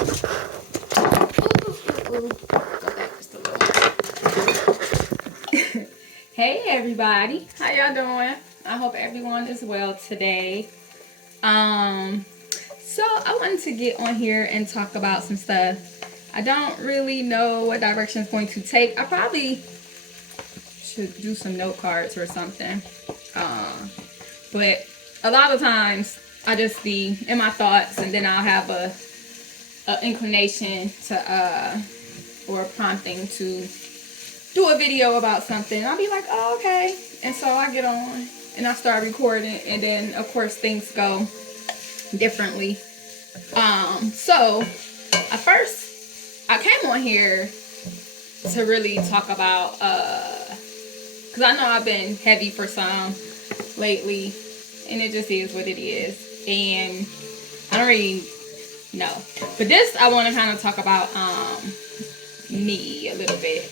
Go back just a little. Hey everybody, how y'all doing? I hope everyone is well today. So I wanted to get on here and talk about some stuff. I don't really know what direction it's going to take. I probably should do some note cards or something. But a lot of times I just be in my thoughts, and then I'll have a inclination to or a prompting to do a video about something. I'll be like, oh, okay. And so I get on and I start recording, and then of course things go differently. So at first I came on here to really talk about because I know I've been heavy for some lately, and it just is what it is, and I don't really know. But this, I want to kind of talk about me a little bit,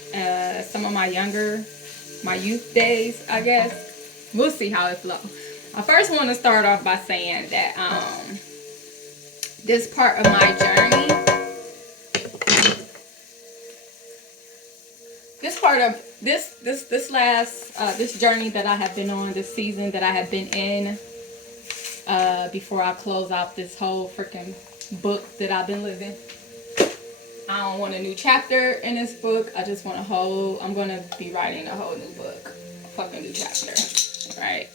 some of my youth days, I guess. We'll see how it flows. I first want to start off by saying that this part of my journey, this journey that I have been on, this season that I have been in, before I close out this whole freaking book that I've been living. I don't want a new chapter in this book. I just want I'm going to be writing a whole new book, a fucking new chapter, right?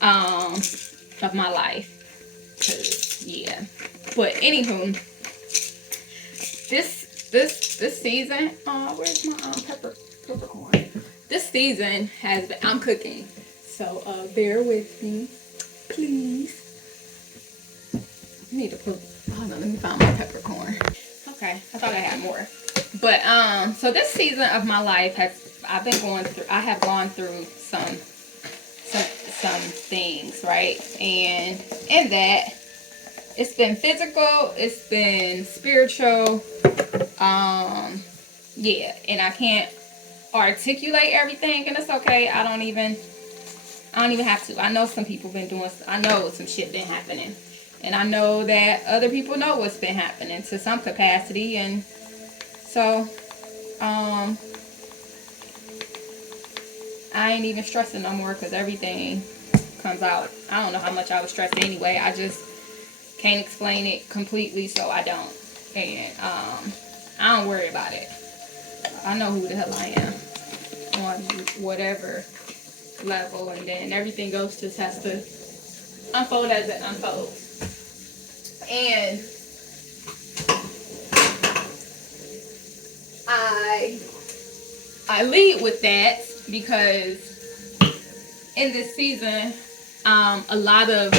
Of my life. 'Cause, yeah. But anywho, this season, where's my peppercorn? This season has been, I'm cooking, so bear with me, please. I need to put, hold on, let me find my peppercorn. Okay, I thought I had more. But so this season of my life I have gone through some things, right? And in that, it's been physical, it's been spiritual, yeah, and I can't articulate everything, and it's okay. I don't even have to. I know some people been doing, I know some shit been happening, and I know that other people know what's been happening to some capacity, and so I ain't even stressing no more, because everything comes out. I don't know how much I was stressed anyway. I just can't explain it completely, so I don't. And I don't worry about it. I know who the hell I am on whatever level, and then everything else just has to unfold as it unfolds. And I lead with that because in this season, a lot of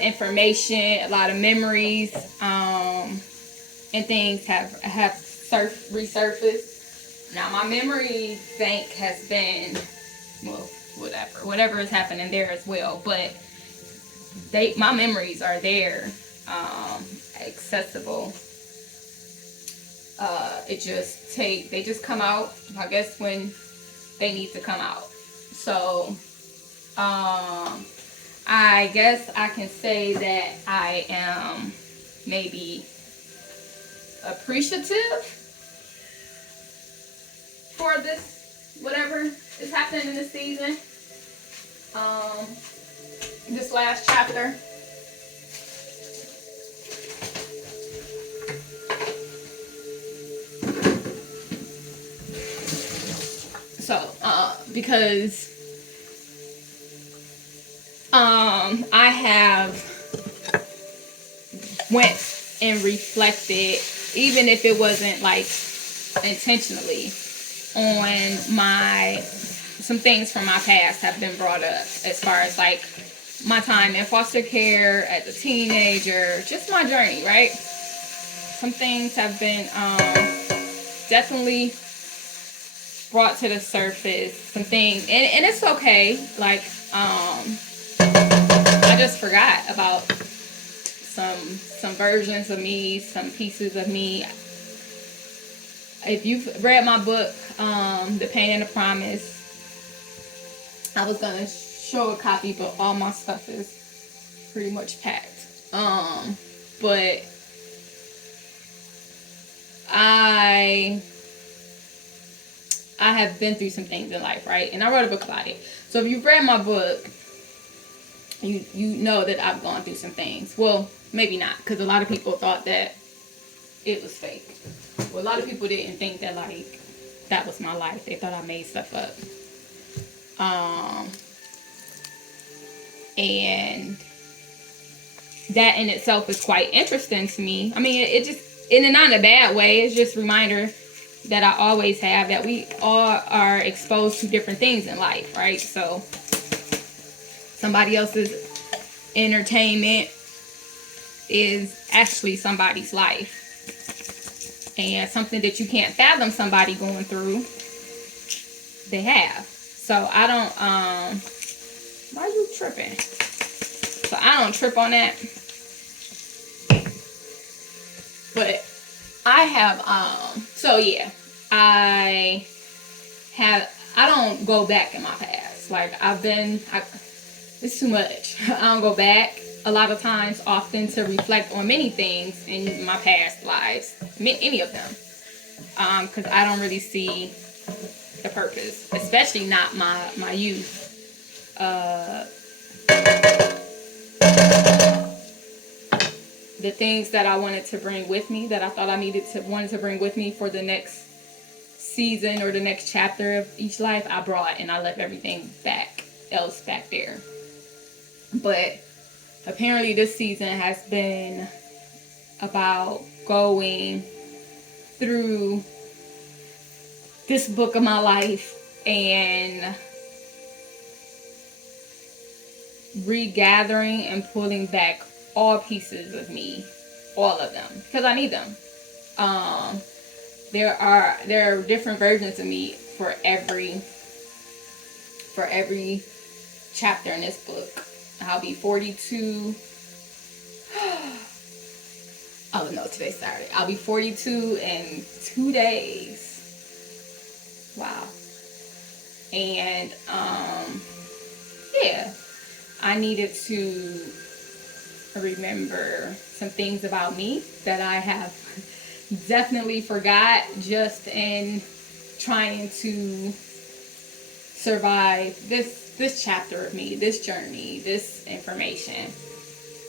information, a lot of memories, and things have resurfaced. Now my memory bank has been, well, whatever is happening there as well, but my memories are there, accessible. They just come out, I guess, when they need to come out. So I guess I can say that I am maybe appreciative for this, whatever is happening in this season, this last chapter. So because I have went and reflected, even if it wasn't like intentionally, on some things from my past have been brought up, as far as like my time in foster care as a teenager, just my journey, right? Some things have been definitely brought to the surface, some things, and it's okay. Like I just forgot about some versions of me, some pieces of me. If you've read my book, The Pain and the Promise, I was gonna show a copy, but all my stuff is pretty much packed. But I have been through some things in life, right? And I wrote a book about it. So if you've read my book, you know that I've gone through some things. Well, maybe not, because a lot of people thought that it was fake. Well, a lot of people didn't think that, like, that was my life. They thought I made stuff up. And that in itself is quite interesting to me. I mean, it just, in a not a bad way, it's just a reminder that I always have that we all are exposed to different things in life, right? So somebody else's entertainment is actually somebody's life. And something that you can't fathom somebody going through, they have. So I don't, why are you tripping? So I don't trip on that. But I have, so yeah, I don't go back in my past. Like, it's too much. I don't go back a lot of times, often, to reflect on many things in my past lives, any of them. Because I don't really see the purpose, especially not my youth. The things that I wanted to bring with me, that I thought I wanted to bring with me for the next season or the next chapter of each life, I brought, and I left everything else back there. But apparently this season has been about going through this book of my life and regathering and pulling back all pieces of me, all of them, because I need them. There are different versions of me for every chapter in this book. I'll be 42. Oh no, today's Saturday. I'll be 42 in 2 days. Wow. And yeah, I needed to remember some things about me that I have definitely forgot just in trying to survive this chapter of me, this journey, this information.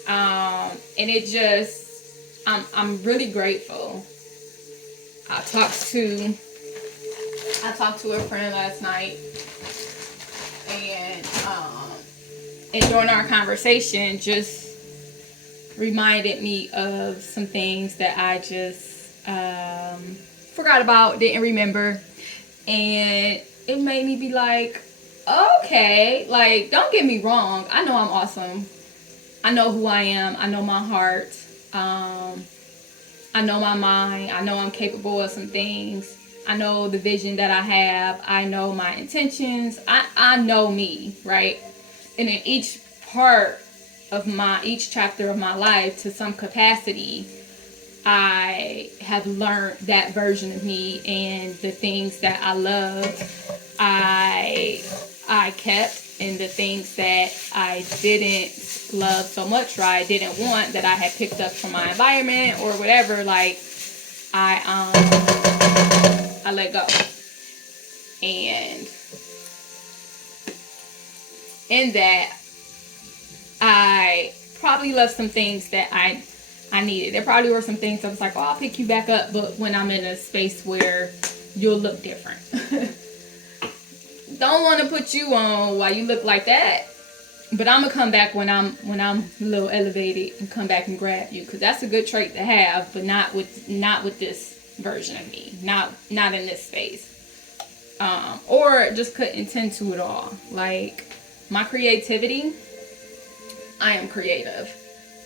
And it just, I'm really grateful. I talked to a friend last night, and during our conversation, just reminded me of some things that I just forgot about, didn't remember, and it made me be like, okay, like, don't get me wrong, I know I'm awesome, I know who I am, I know my heart, I know my mind, I know I'm capable of some things, I know the vision that I have, I know my intentions, I know me, right? And in each chapter of my life, to some capacity, I have learned that version of me, and the things that I loved, I kept, and the things that I didn't love so much, or I didn't want, that I had picked up from my environment or whatever, like, I let go. And in that, I probably left some things that I needed. There probably were some things I was like, oh, I'll pick you back up, but when I'm in a space where you'll look different. Don't want to put you on while you look like that, but I'm gonna come back when I'm a little elevated and come back and grab you, because that's a good trait to have, but not with this version of me, not in this space, or just couldn't tend to it all. Like, my creativity, I am creative.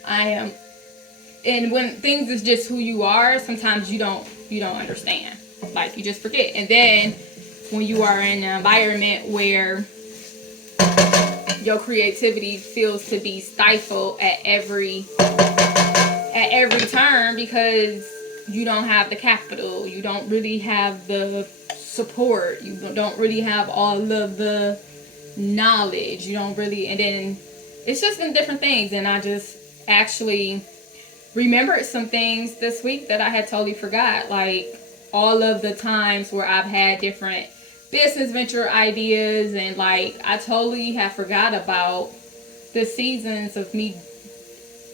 And when things is just who you are, sometimes you don't understand. Like, you just forget. And then when you are in an environment where your creativity feels to be stifled at every turn, because you don't have the capital, you don't really have the support, you don't really have all of the knowledge, you don't really, and then it's just been different things. And I just actually remembered some things this week that I had totally forgot, like all of the times where I've had different business venture ideas, and like I totally have forgot about the seasons of me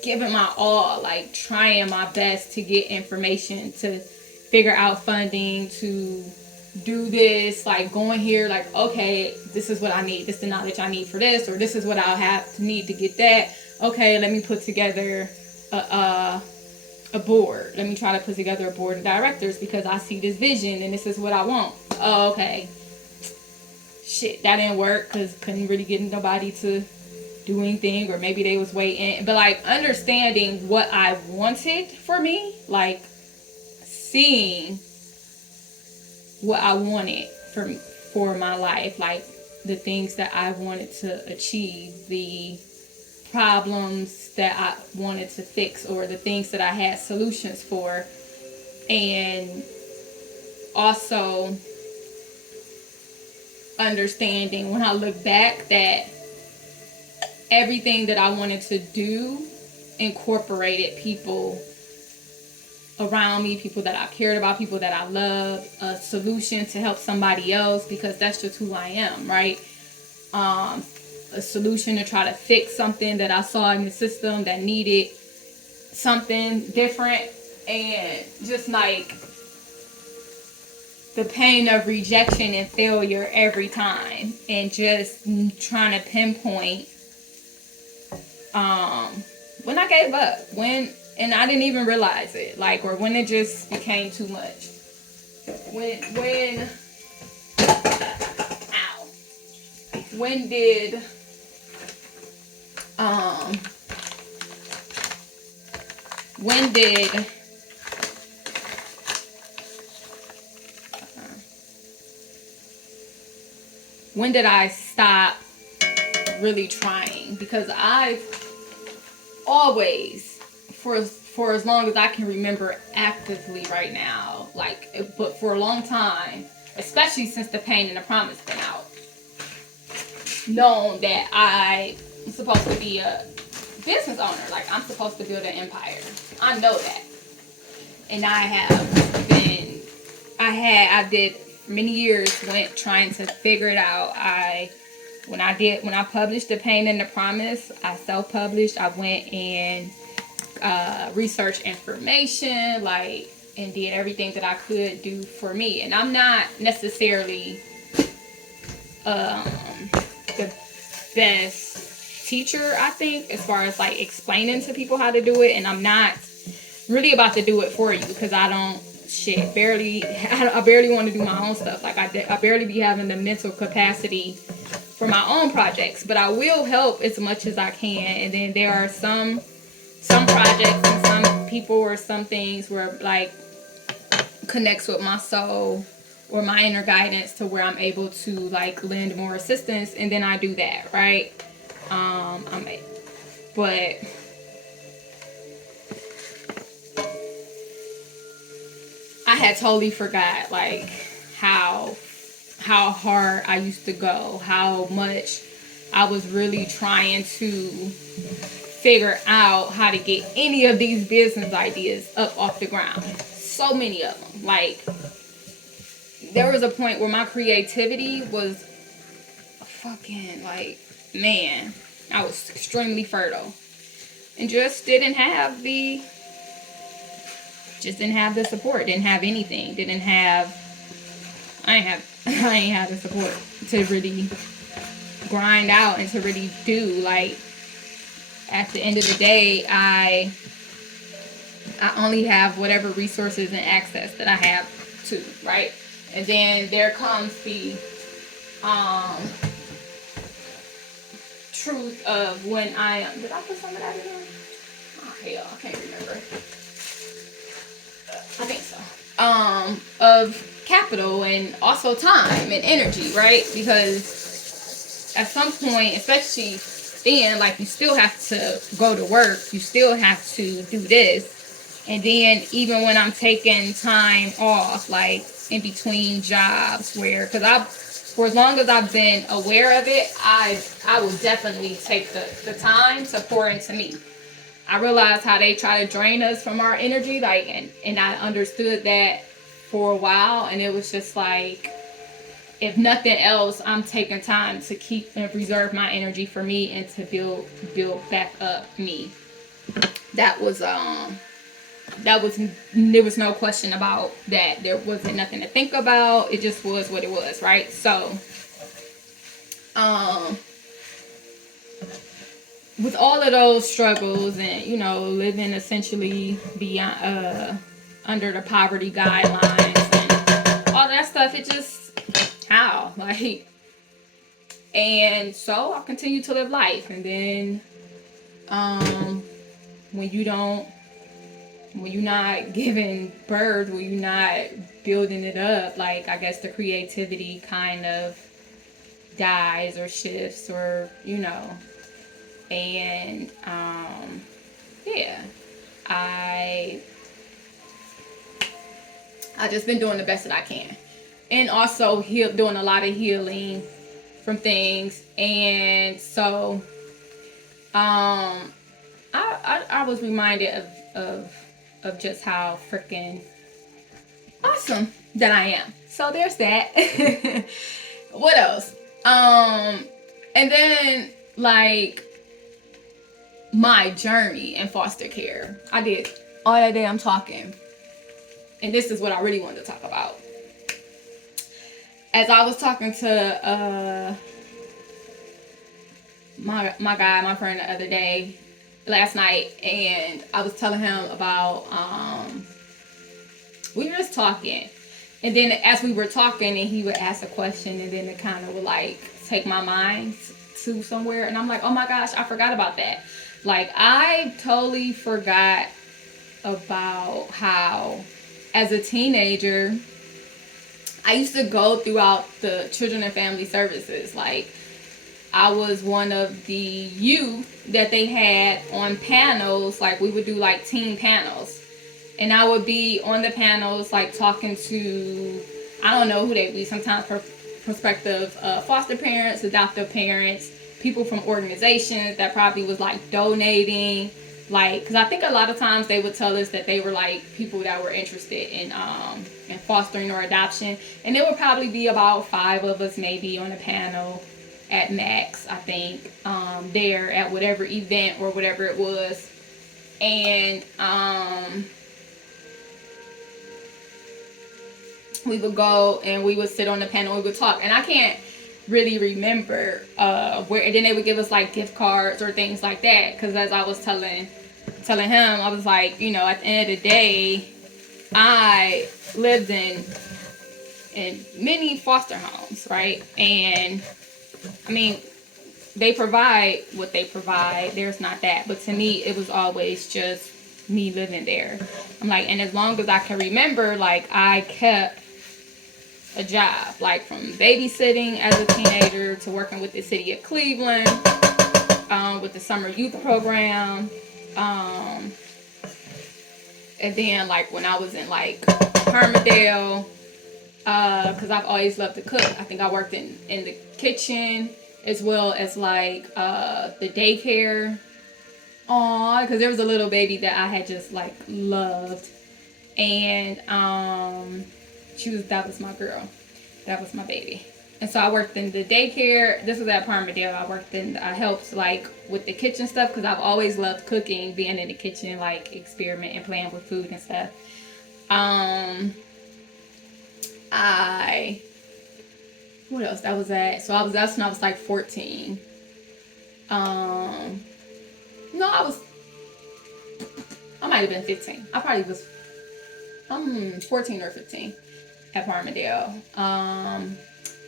giving my all, like trying my best to get information, to figure out funding, to do this, like going here, like, okay, this is what I need, this is the knowledge I need for this, or this is what I'll have to need to get that. Okay, let me put together a board. Let me try to put together a board of directors because I see this vision and this is what I want. Oh, okay. Shit, that didn't work because couldn't really get nobody to do anything, or maybe they was waiting. But like understanding what I wanted for me, like seeing what I wanted for my life, like the things that I wanted to achieve, the problems that I wanted to fix, or the things that I had solutions for. And also understanding when I look back that everything that I wanted to do incorporated people around me, people that I cared about, people that I loved, a solution to help somebody else, because that's just who I am, right? A solution to try to fix something that I saw in the system that needed something different. And just like the pain of rejection and failure every time, and just trying to pinpoint when I gave up, and I didn't even realize it, like, or when it just became too much. When did I stop really trying? Because I've always, for as long as I can remember actively right now, like, but for a long time, especially since The Pain and the Promise been out, known that I'm supposed to be a business owner. Like, I'm supposed to build an empire. I know that. And I did many years, went trying to figure it out. When I published The Pain and the Promise, I self-published. I went and researched information, like, and did everything that I could do for me. And I'm not necessarily the best teacher, I think, as far as like explaining to people how to do it. And I'm not really about to do it for you, because I barely want to do my own stuff. Like, I barely be having the mental capacity for my own projects, but I will help as much as I can. And then there are some projects and some people or some things where, like, connects with my soul or my inner guidance to where I'm able to, like, lend more assistance, and then I do that, right? But I had totally forgot, like, how hard I used to go, how much I was really trying to figure out how to get any of these business ideas up off the ground. So many of them. Like, there was a point where my creativity was fucking, like, man, I was extremely fertile, and just didn't have the support, didn't have anything, I ain't have the support to really grind out and to really do. Like, at the end of the day, I only have whatever resources and access that I have to, right? And then there comes the truth of when did I put some of that in there? Oh hell, I can't remember. I think so. Of capital and also time and energy, right? Because at some point, especially then, like, you still have to go to work, you still have to do this. And then even when I'm taking time off, like in between jobs, for as long as I've been aware of it, I will definitely take the time to pour into me. I realized how they try to drain us from our energy, like, and I understood that for a while, and it was just like, if nothing else, I'm taking time to keep and preserve my energy for me and to build back up me. That was there was no question about that. There wasn't nothing to think about. It just was what it was, right? So with all of those struggles and, you know, living essentially beyond under the poverty guidelines and all that stuff, it just like, and so I continue to live life. And then when you're not giving birth, when you're not building it up, like, I guess the creativity kind of dies or shifts, or, you know. And yeah, I just been doing the best that I can, and also doing a lot of healing from things. And so I was reminded of just how freaking awesome that I am. So there's that. What else? And then, like, my journey in foster care. I did all that day I'm talking, and this is what I really wanted to talk about. As I was talking to my friend the other day, last night, and I was telling him about we were just talking, and then as we were talking, and he would ask a question, and then it kind of would like take my mind to somewhere, and I'm like, oh my gosh, I forgot about that. Like, I totally forgot about how, as a teenager, I used to go throughout the children and family services. Like, I was one of the youth that they had on panels. Like, we would do like teen panels, and I would be on the panels, like, talking to, I don't know who they'd be, sometimes prospective foster parents, adoptive parents, people from organizations that probably was like donating, like, because I think a lot of times they would tell us that they were like people that were interested in fostering or adoption, and there would probably be about 5 of us maybe on a panel at max, I think, there at whatever event or whatever it was. And we would go and we would sit on the panel, we would talk, and I can't really remember where, and then they would give us like gift cards or things like that, because as I was telling him, I was like, you know, at the end of the day, I lived in many foster homes, right? And I mean, they provide what they provide, there's not that, but to me it was always just me living there. I'm like, and as long as I can remember, like, I kept a job, like from babysitting as a teenager to working with the city of Cleveland, with the summer youth program, and then like when I was in like Hermondale, because I've always loved to cook. I think I worked in the kitchen as well as like the daycare. Because there was a little baby that I had just like loved, and that was my girl. That was my baby. And so I worked in the daycare. This was at Palmerdale. I helped like with the kitchen stuff, because I've always loved cooking, being in the kitchen, like experimenting, playing with food and stuff. What else? That was at, so that's when I was like 14. No, I might have been 15. I probably was 14 or 15 at Palmerdale.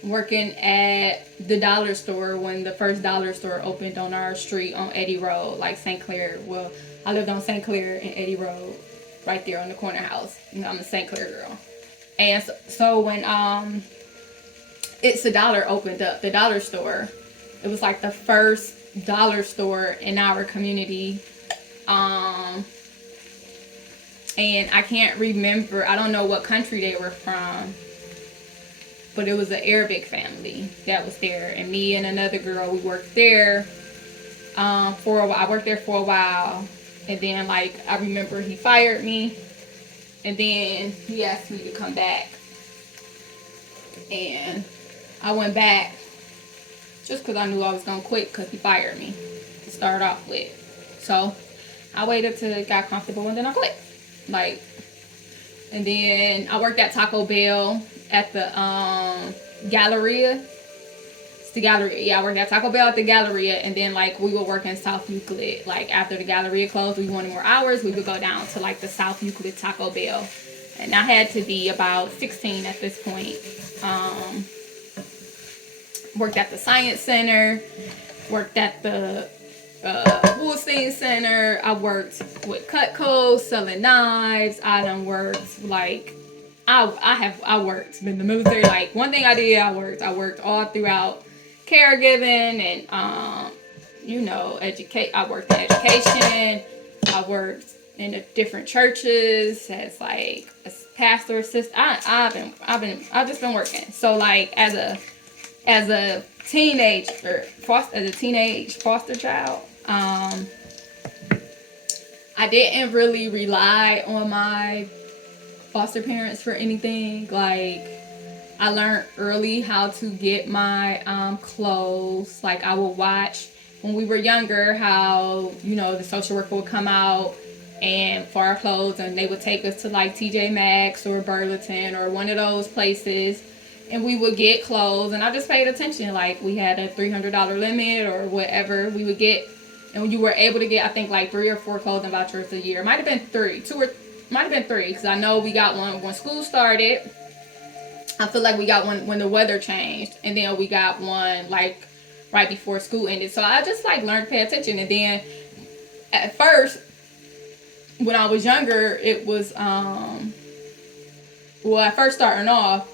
Working at the dollar store when the first dollar store opened on our street on Eddy Road, like St. Clair. Well, I lived on St. Clair and Eddy Road, right there on the corner house. You know, I'm a St. Clair girl. And so when It's a Dollar opened up, the dollar store, it was like the first dollar store in our community. And I can't remember, I don't know what country they were from, but it was an Arabic family that was there. And me and another girl, we worked there for a while. I worked there for a while. And then, like, I remember he fired me. And then he asked me to come back. And I went back just because I knew I was going to quit because he fired me to start off with. So I waited till it got comfortable and then I quit. Like, and then I worked at Taco Bell at the Galleria. It's the Galleria. Yeah, I worked at Taco Bell at the Galleria, and then like we would work in South Euclid. Like after the Galleria closed, we wanted more hours. We would go down to like the South Euclid Taco Bell, and I had to be about 16 at this point. Worked at the Science Center. Worked at the Woolstein Center. I worked with Cutco, selling knives. I done worked like I worked in the military. Like one thing I did, I worked all throughout caregiving and you know, I worked in education. I worked in the different churches as like a pastor assistant. I've just been working. So like as a teenage foster child, I didn't really rely on my foster parents for anything. Like I learned early how to get my clothes. Like I would watch when we were younger how, you know, the social worker would come out and for our clothes, and they would take us to like TJ Maxx or Burlington or one of those places, and we would get clothes. And I just paid attention. Like we had a $300 limit or whatever we would get, and you were able to get, I think, like 3 or 4 clothing vouchers a year. It might have been 3, might have been 3, because I know we got one when school started. I feel like we got one when the weather changed, and then we got one like right before school ended. So I just like learned to pay attention. And then at first, when I was younger, it was well, at first starting off,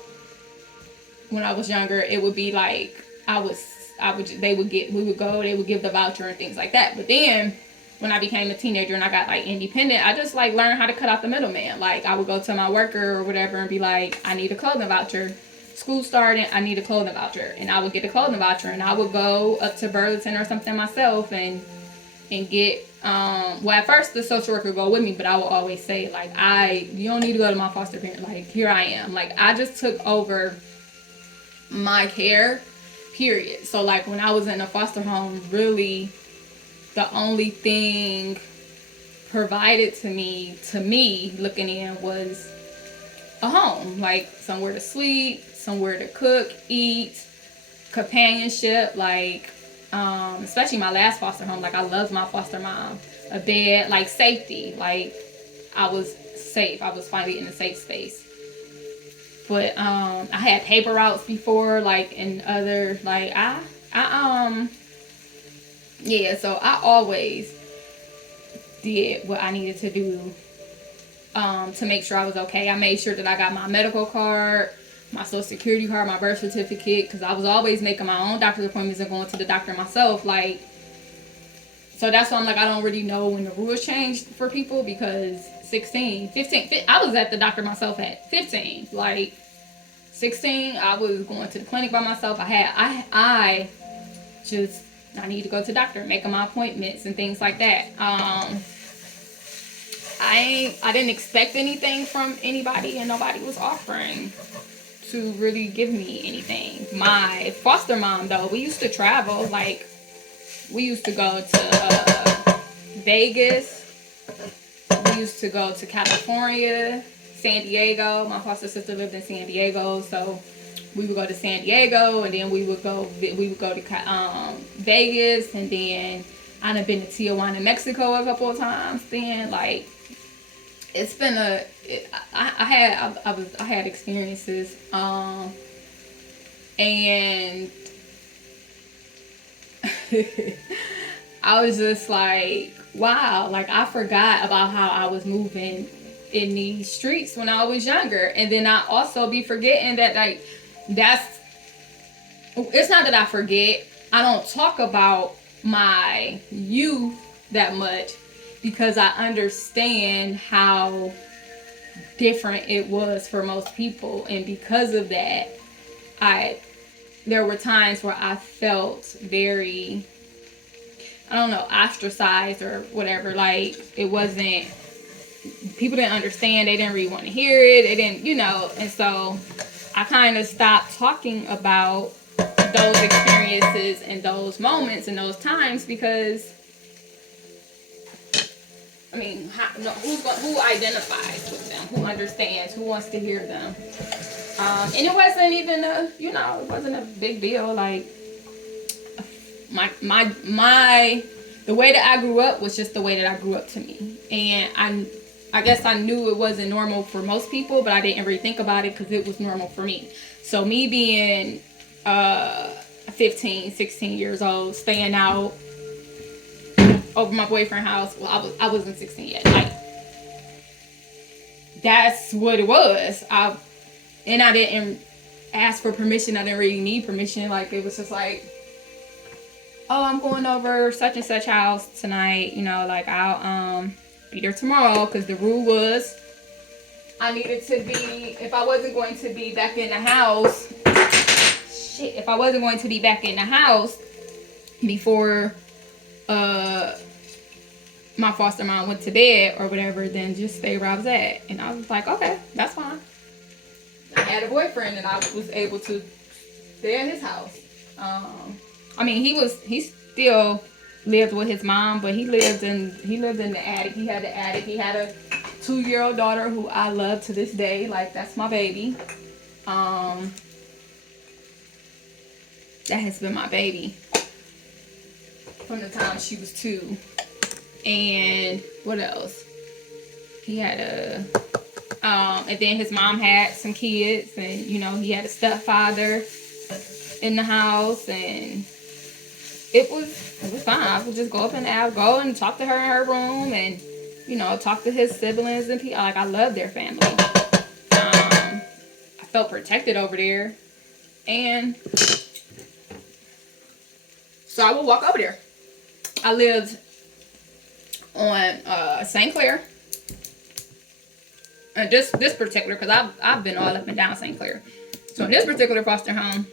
when I was younger, it would be like they would give the voucher and things like that. But then when I became a teenager and I got like independent, I just like learned how to cut out the middleman. Like I would go to my worker or whatever and be like, I need a clothing voucher. School started, I need a clothing voucher. And I would get a clothing voucher, and I would go up to Burlington or something myself and get well, at first the social worker would go with me, but I would always say like, you don't need to go to my foster parent. Like here I am. Like I just took over my care, period. So like when I was in a foster home, really the only thing provided to me looking in was a home, like somewhere to sleep, somewhere to cook, eat, companionship, like especially my last foster home. Like I loved my foster mom. A bed, like safety, like I was safe. I was finally in a safe space. But I had paper routes before, like in other, like yeah, so I always did what I needed to do to make sure I was okay. I made sure that I got my medical card, my social security card, my birth certificate, because I was always making my own doctor's appointments and going to the doctor myself. Like, so that's why I'm like, I don't really know when the rules changed for people, because 15, I was at the doctor myself at 15. Like 16, I was going to the clinic by myself. I need to go to the doctor, making my appointments and things like that. I didn't expect anything from anybody, and nobody was offering to really give me anything. My foster mom, though, we used to travel. Like we used to go to Vegas. We used to go to California, San Diego. My foster sister lived in San Diego, so we would go to San Diego, and then we would go to Vegas, and then I've been to Tijuana, Mexico a couple of times. Then like it's been I had experiences, and I was just like, wow, like I forgot about how I was moving in these streets when I was younger. And then I also be forgetting that like it's not that I forget, I don't talk about my youth that much, because I understand how different it was for most people. And because of that, there were times where I felt very, I don't know, ostracized or whatever. Like it wasn't, people didn't understand, they didn't really want to hear it, they didn't, you know. And so I kind of stopped talking about those experiences and those moments and those times because, I mean, who identifies with them? Who understands? Who wants to hear them? And it wasn't even it wasn't a big deal. Like the way that I grew up was just the way that I grew up to me, and I guess I knew it wasn't normal for most people, but I didn't really think about it because it was normal for me. So me being 15, 16 years old, staying out over my boyfriend's house. Well, I wasn't 16 yet. Like, that's what it was. I didn't ask for permission. I didn't really need permission. Like, it was just like, oh, I'm going over such and such house tonight. You know, like, I'll be there tomorrow, because the rule was I needed to be, if I wasn't going to be back in the house, if I wasn't going to be back in the house before my foster mom went to bed or whatever, then just stay where I was at. And I was like, okay, that's fine. I had a boyfriend and I was able to stay at his house. I mean, he still lived with his mom, but he lived in the attic. He had the attic. He had a 2-year-old daughter who I love to this day. Like, that's my baby. That has been my baby from the time she was 2. And what else? He had and then his mom had some kids, and he had a stepfather in the house, and it was fine. I would just go up and out, go and talk to her in her room, and talk to his siblings and people. Like, I love their family. I felt protected over there, and so I would walk over there. I lived on St. Clair. And this particular, because I've been all up and down St. Clair. So in this particular foster home,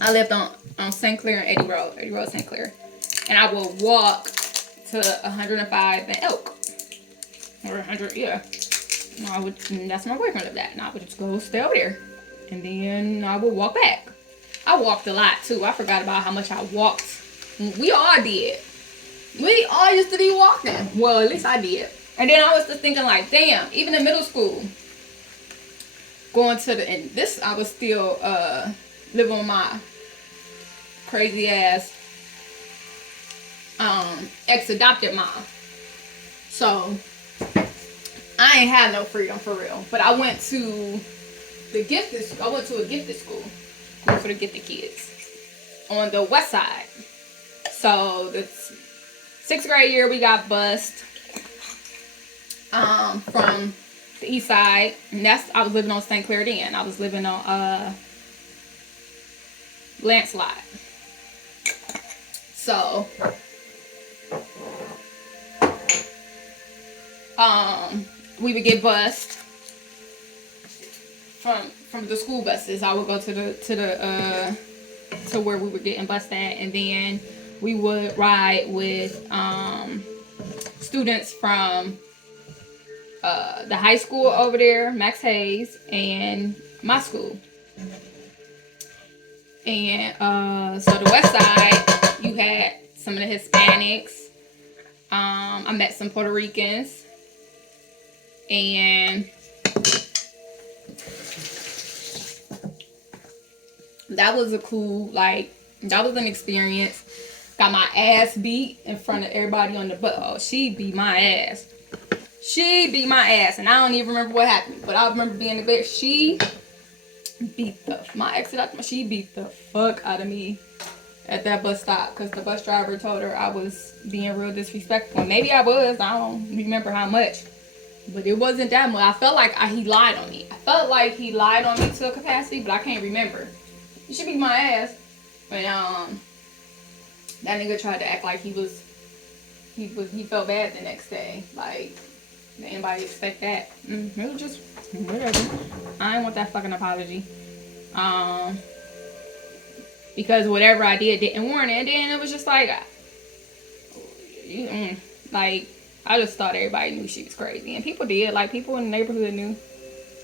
I lived on St. Clair and Eddie Road, St. Clair. And I would walk to 105 and Elk. Or 100, yeah. And that's where my boyfriend lived at. And I would just go stay over there. And then I would walk back. I walked a lot too. I forgot about how much I walked. We all did. We all used to be walking. Well, at least I did. And then I was just thinking, like, damn, even in middle school, I was still living with my crazy ass ex-adopted mom. So I ain't had no freedom for real. But I went to a gifted school for the gifted kids on the west side. So the 6th grade year, we got bused from the east side, and I was living on St. Clair then. I was living on Landslide. So we would get bused from the school buses. I would go to where we were getting bused at, and then we would ride with students from the high school over there, Max Hayes, and my school. And so the west side, you had some of the Hispanics. I met some Puerto Ricans. And that was that was an experience. Got my ass beat in front of everybody on the bus. Oh, she beat my ass. And I don't even remember what happened. But I remember being in the bed. She beat the fuck out of me at that bus stop. Because the bus driver told her I was being real disrespectful. Maybe I was. I don't remember how much. But it wasn't that much. I felt like he lied on me. To a capacity, but I can't remember. She beat my ass. But that nigga tried to act like he felt bad the next day. Like, did anybody expect that? It was just whatever. I didn't want that fucking apology. Because whatever I did didn't warrant it. And then it was just like, I just thought everybody knew she was crazy. And people did. Like, people in the neighborhood knew.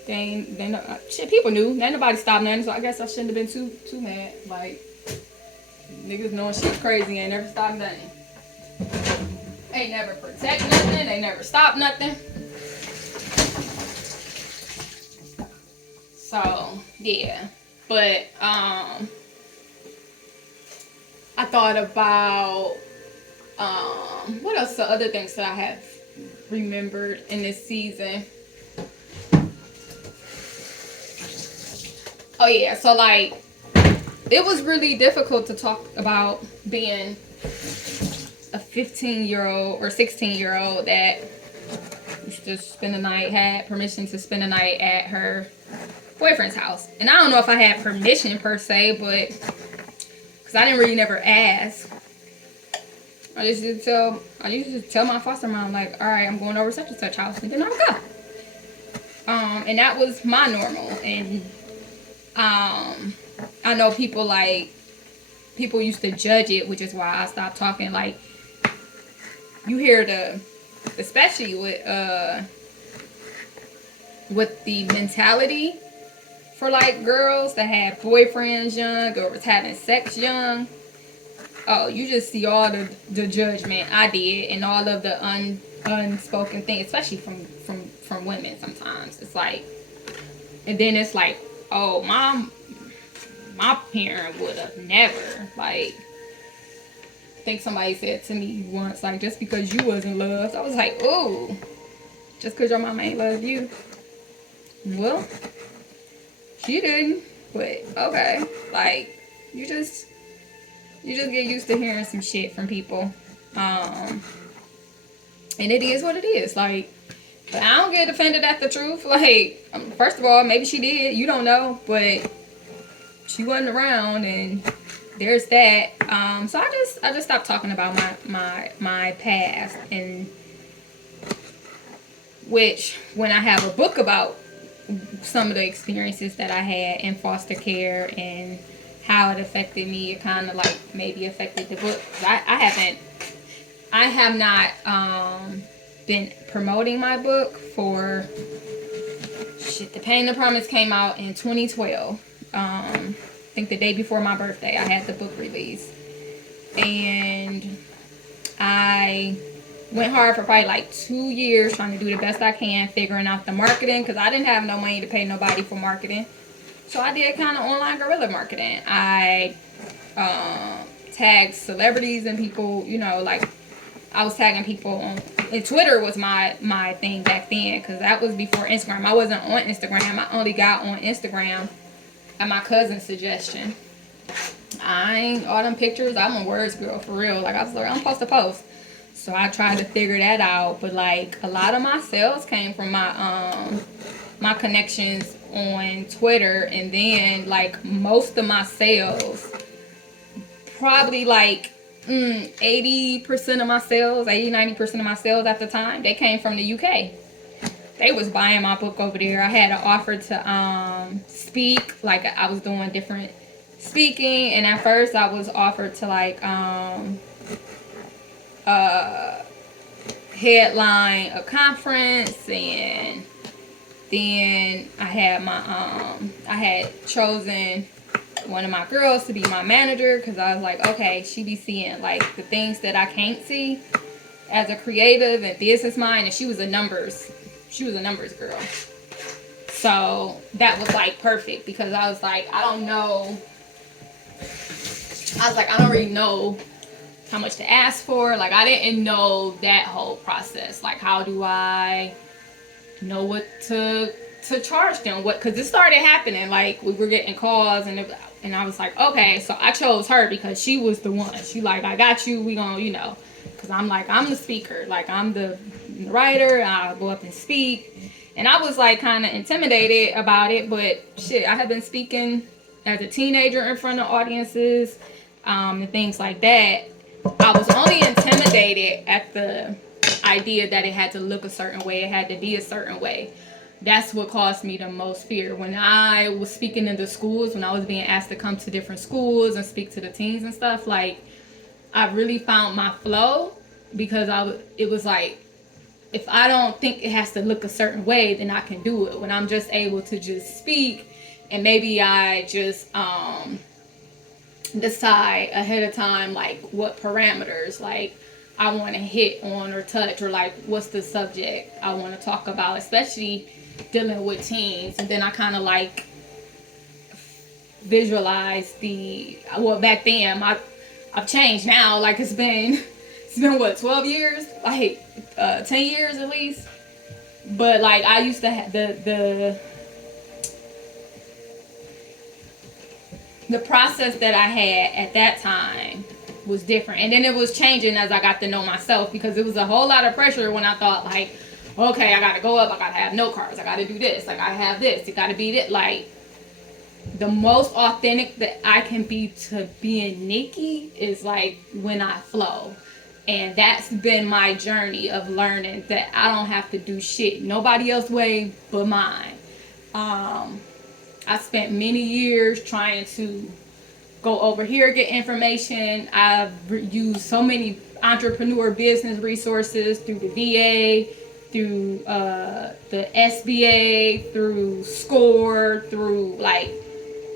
they know, shit, people knew. Ain't nobody stopped nothing, so I guess I shouldn't have been too mad. Like, niggas knowing shit's crazy ain't never stopped nothing. Ain't never protect nothing. They never stop nothing. So, yeah. But, I thought about, what else are other things that I have remembered in this season? Oh, yeah. So, like, it was really difficult to talk about being a 15-year-old or 16-year-old that used to spend the night, had permission to spend the night at her boyfriend's house. And I don't know if I had permission per se, but because I didn't really never ask. I used to tell my foster mom, like, all right, I'm going over such and such house, and then I would go. And that was my normal. And I know people used to judge it, which is why I stopped talking. Like, you hear especially with the mentality for like girls that have boyfriends young or was having sex young. Oh, you just see all the judgment I did and all of the unspoken things, especially from women. Sometimes it's like, and then it's like, oh, my parent would have never, like, I think somebody said to me once, like, just because you wasn't loved. I was like, ooh, just because your mama ain't love you. Well, she didn't, but okay. Like, you just get used to hearing some shit from people. And it is what it is. Like, but I don't get offended at the truth. Like, first of all, maybe she did. You don't know, but she wasn't around, and there's that. So I just stopped talking about my past, and which when I have a book about some of the experiences that I had in foster care and how it affected me, it kind of like maybe affected the book. I have not been promoting my book for shit. The Pain and the Promise came out in 2012. I think the day before my birthday, I had the book release, and I went hard for probably like 2 years trying to do the best I can, figuring out the marketing, because I didn't have no money to pay nobody for marketing. So I did kind of online guerrilla marketing. I tagged celebrities and people, you know, like I was tagging people on, and Twitter was my thing back then, because that was before Instagram. I wasn't on Instagram. I only got on Instagram at my cousin's suggestion. I ain't all them pictures. I'm a words girl for real. Like, I was like, I'm supposed to post. So I tried to figure that out. But like, a lot of my sales came from my connections on Twitter, and then like most of my sales, probably like 80% of my sales, 90% of my sales at the time, they came from the UK. They was buying my book over there. I had an offer to speak. Like, I was doing different speaking, and at first I was offered to like headline a conference, and then I had chosen one of my girls to be my manager, because I was like, okay, she be seeing like the things that I can't see as a creative and business mind, and she was a numbers girl. So that was like perfect, because I was like, I don't really know how much to ask for. Like, I didn't know that whole process. Like, how do I know what to charge them? Because it started happening. Like, we were getting calls, and I was like, okay. So I chose her because she was the one. She like, I got you. We gonna, you know, because I'm like, I'm the speaker. Like, I'm the writer. I'll go up and speak. And I was like kind of intimidated about it, but shit, I had been speaking as a teenager in front of audiences, and things like that. I was only intimidated at the idea that it had to look a certain way, it had to be a certain way. That's what caused me the most fear. When I was speaking in the schools, when I was being asked to come to different schools and speak to the teens and stuff, like, I really found my flow, because it was like if I don't think it has to look a certain way, then I can do it. When I'm just able to just speak, and maybe I just decide ahead of time, like what parameters like I want to hit on or touch, or like what's the subject I want to talk about, especially dealing with teens. And then I kind of like visualize well, back then I've changed now, like it's been what, 12 years, like 10 years at least. But like I used to have the process that I had at that time was different, and then it was changing as I got to know myself, because it was a whole lot of pressure when I thought like, okay, I gotta go up, I gotta have note cards, I gotta do this, I gotta have this, it gotta be this. Like, the most authentic that I can be to being Nikki is like when I flow. And that's been my journey of learning that I don't have to do shit nobody else's way but mine. I spent many years trying to go over here, get information. I've used so many entrepreneur business resources through the VA, through the SBA, through SCORE, through like,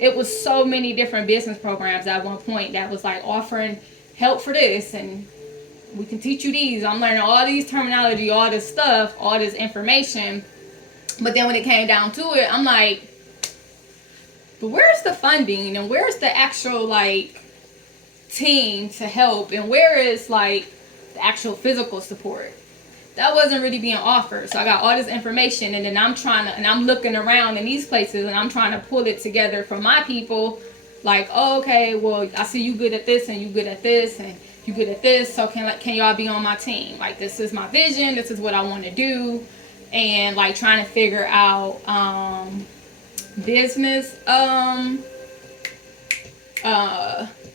it was so many different business programs at one point that was like offering help for this, and we can teach you these. I'm learning all these terminology, all this stuff, all this information. But then when it came down to it, I'm like, but where's the funding, and where's the actual like team to help, and where is like the actual physical support? That wasn't really being offered. So I got all this information, and then I'm looking around in these places, and I'm trying to pull it together for my people. Like, oh, okay, well, I see you good at this, and you good at this, and you good at this. So can y'all be on my team? Like, this is my vision. This is what I want to do. And like trying to figure out business,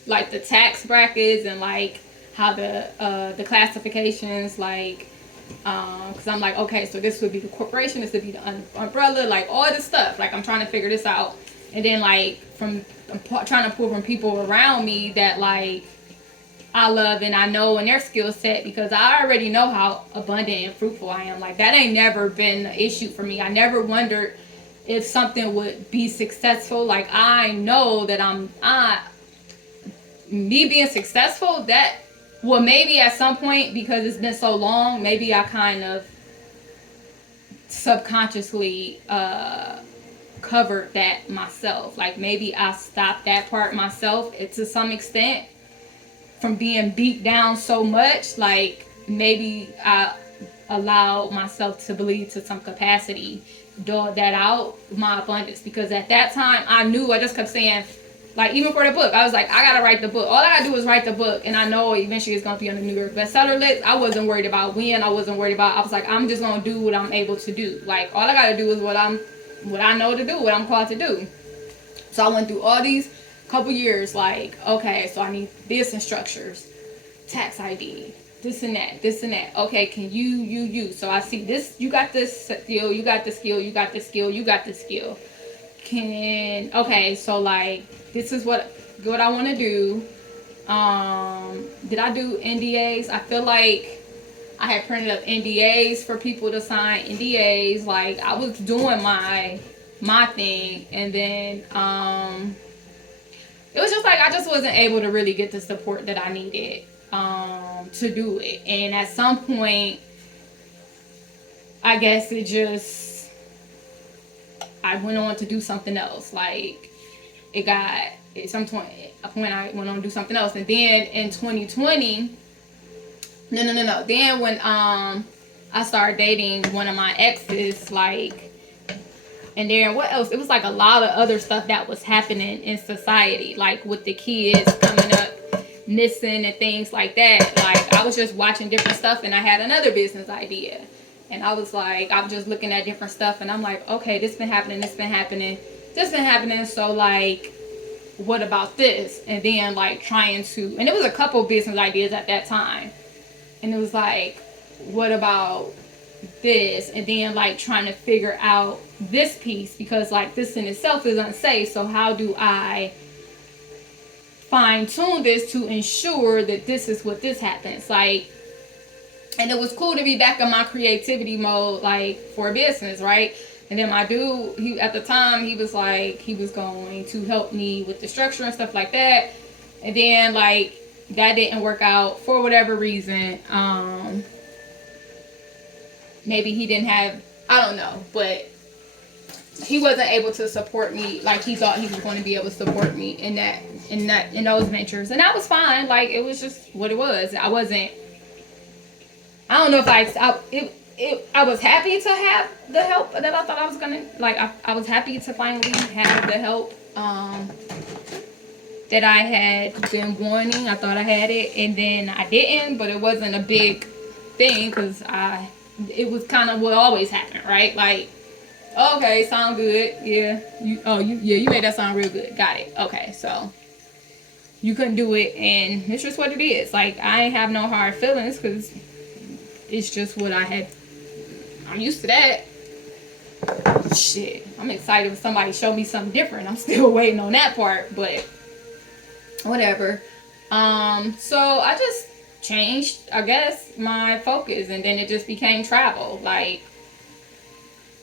like the tax brackets, and like how the classifications, like, because I'm like, okay, so this would be the corporation, this would be the umbrella, like all this stuff. Like, I'm trying to figure this out. And then like I'm trying to pull from people around me that like I love and I know in their skill set, because I already know how abundant and fruitful I am. Like, that ain't never been an issue for me. I never wondered if something would be successful. Like, I know that me being successful, that, well, maybe at some point, because it's been so long, maybe I kind of subconsciously covered that myself. Like, maybe I stopped that part myself to some extent from being beat down so much. Like, maybe I allowed myself to believe to some capacity, dog that out, my abundance. Because at that time, I just kept saying, like, even for the book, I was like, I gotta write the book. All I gotta do is write the book, and I know eventually it's gonna be on the New York bestseller list. I wasn't worried about when. I wasn't worried about. I was like, I'm just gonna do what I'm able to do. Like, all I gotta do is what I know to do, what I'm called to do. So I went through all these couple years. Like, okay, so I need this and structures, tax ID, this and that. Okay, can you? So I see this. You got this skill. You got the skill. You got the skill. You got the skill. Okay, so like, this is what I want to do. Did I do NDAs? I feel like I had printed up NDAs for people to sign NDAs. Like, I was doing my thing, and then it was just like I just wasn't able to really get the support that I needed to do it. And at some point, I guess I went on to do something else. Like, at some point I went on to do something else. And then in 2020, then when I started dating one of my exes, like, and then what else? It was like a lot of other stuff that was happening in society, like with the kids coming up missing and things like that. Like, I was just watching different stuff, and I had another business idea. And I was like, I'm just looking at different stuff, and I'm like, okay, this been happening. So like, what about this? And then like trying to, and it was a couple business ideas at that time. And it was like, what about this? And then like trying to figure out this piece, because like this in itself is unsafe. So how do I fine tune this to ensure that this is what this happens? Like, And it was cool to be back in my creativity mode, like for business, right? And then my dude, he at the time, he was like, he was going to help me with the structure and stuff like that. And then like that didn't work out for whatever reason. Maybe he didn't have, I don't know, but he wasn't able to support me like he thought he was going to be able to support me in those ventures, and that was fine. Like it was just what it was. I wasn't. I don't know if I was happy to have the help that I thought I was gonna like. I was happy to finally have the help that I had been wanting. I thought I had it, and then I didn't, but it wasn't a big thing because it was kind of what always happened, right? Like, okay, sound good, yeah. You made that sound real good. Got it. Okay, so you couldn't do it, and it's just what it is. Like I ain't have no hard feelings because it's just what I had. I'm used to that. Shit, I'm excited if somebody show me something different. I'm still waiting on that part, but whatever. So I just changed, I guess, my focus, and then it just became travel. Like,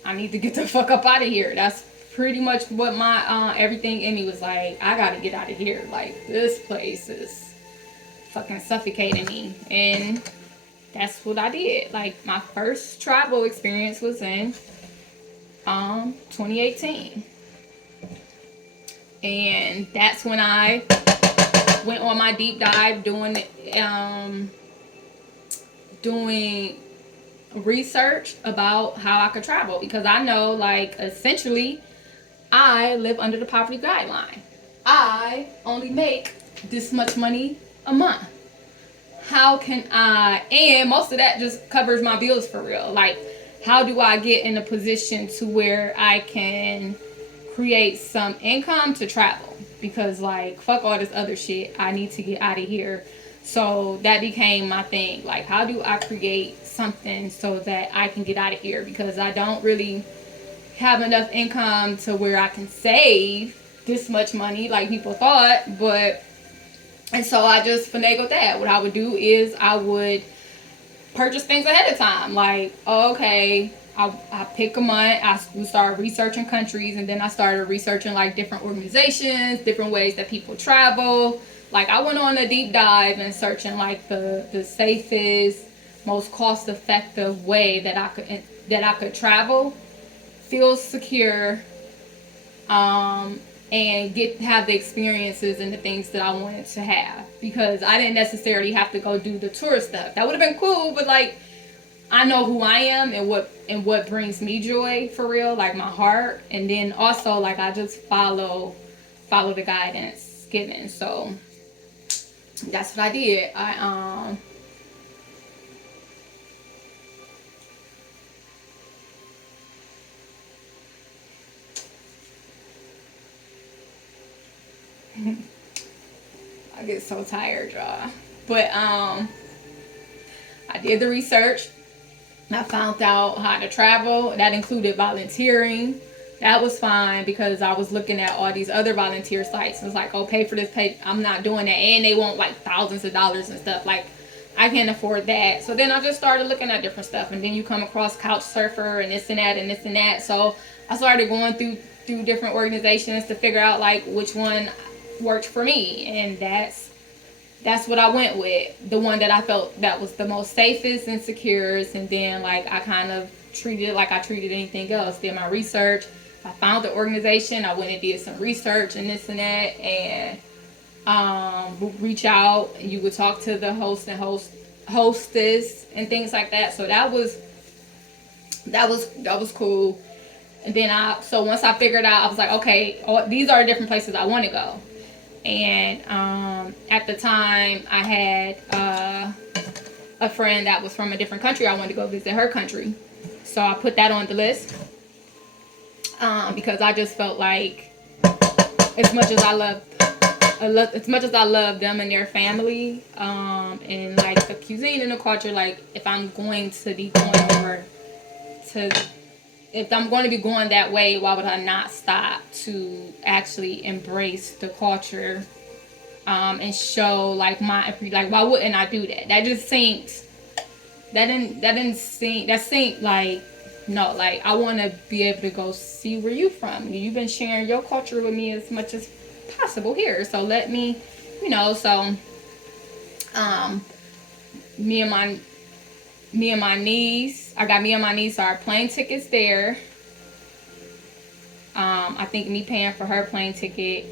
I need to get the fuck up out of here. That's pretty much what my everything in me was like. I gotta get out of here. Like, this place is fucking suffocating me, and that's what I did. Like, my first travel experience was in 2018, and that's when I went on my deep dive doing research about how I could travel, because I know, like, essentially I live under the poverty guideline. I only make this much money a month. How can I, and most of that just covers my bills for real. Like, how do I get in a position to where I can create some income to travel? Because, like, fuck all this other shit. I need to get out of here. So that became my thing. Like, how do I create something so that I can get out of here? Because I don't really have enough income to where I can save this much money like people thought. But, and so I just finagled that. What I would do is I would purchase things ahead of time. Like, okay, I pick a month, I started researching countries, and then I started researching like different organizations, different ways that people travel. Like, I went on a deep dive and searching like the safest, most cost-effective way that I could travel, feel secure, and have the experiences and the things that I wanted to have. Because I didn't necessarily have to go do the tourist stuff. That would have been cool, but like, I know who I am and what brings me joy for real, like my heart. And then also, like, I just follow the guidance given. So that's what I did. I get so tired, y'all. But I did the research. I found out how to travel. That included volunteering. That was fine because I was looking at all these other volunteer sites. It was like, oh, pay for this, pay. I'm not doing that. And they want like thousands of dollars and stuff. Like, I can't afford that. So then I just started looking at different stuff. And then you come across Couch Surfer and this and that and this and that. So I started going through different organizations to figure out like which one worked for me. And that's what I went with. The one that I felt that was the most safest and securest. And then like I kind of treated it like I treated anything else. Did my research. I found the organization. I went and did some research and this and that. And reach out. And you would talk to the host and hostess and things like that. So that was cool. And then so once I figured out, I was like, okay, these are different places I want to go. And at the time I had a friend that was from a different country. I wanted to go visit her country, so I put that on the list because I just felt like as much as I love them and their family, and like the cuisine and the culture, like if I'm going to be going that way, why would I not stop to actually embrace the culture and show like why wouldn't I do that? That just seemed that seemed like, no, like I want to be able to go see where you from. You've been sharing your culture with me as much as possible here, so let me, so me and my niece, I got me and my niece our plane tickets there. I think me paying for her plane ticket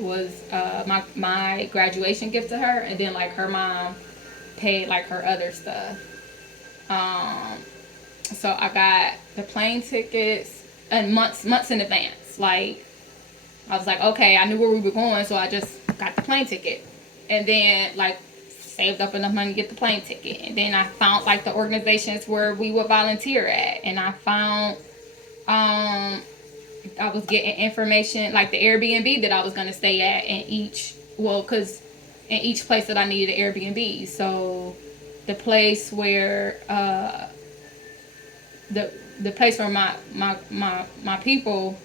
was my graduation gift to her, and then like her mom paid like her other stuff. So I got the plane tickets and months in advance. Like I was like, okay, I knew where we were going, so I just got the plane ticket, and then like saved up enough money to get the plane ticket, and then I found like the organizations where we would volunteer at, and I found I was getting information like the Airbnb that I was gonna stay at in each place that I needed an Airbnb. So the place where the place where my people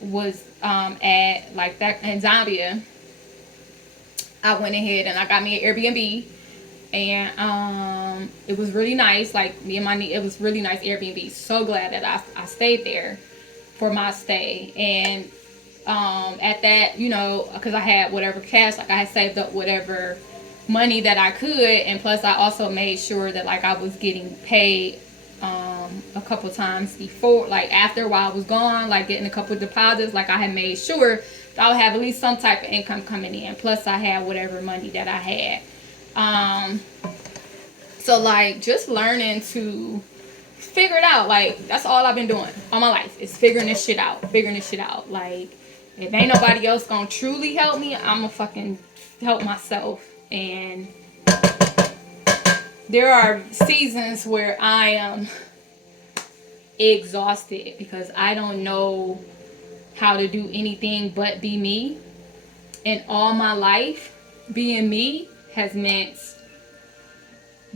was at, like that in Zambia, I went ahead and I got me an Airbnb, and it was really nice. Like it was really nice Airbnb. So glad that I stayed there for my stay. And at that, because I had whatever cash, like I had saved up whatever money that I could, and plus I also made sure that like I was getting paid a couple times before, like after, while I was gone, like getting a couple of deposits. Like I had made sure that I would have at least some type of income coming in, plus I had whatever money that I had. So like just learning to figure it out. Like that's all I've been doing all my life, is figuring this shit out. Like if ain't nobody else gonna truly help me, I'ma fucking help myself. And there are seasons where I am exhausted because I don't know how to do anything but be me. And all my life, being me has meant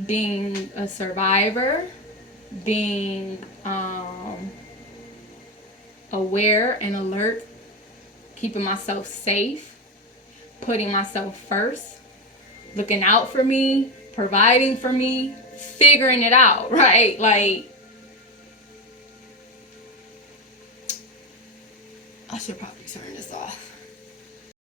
being a survivor, being aware and alert, keeping myself safe, putting myself first, looking out for me, providing for me, figuring it out, right? Like, I should probably turn this off.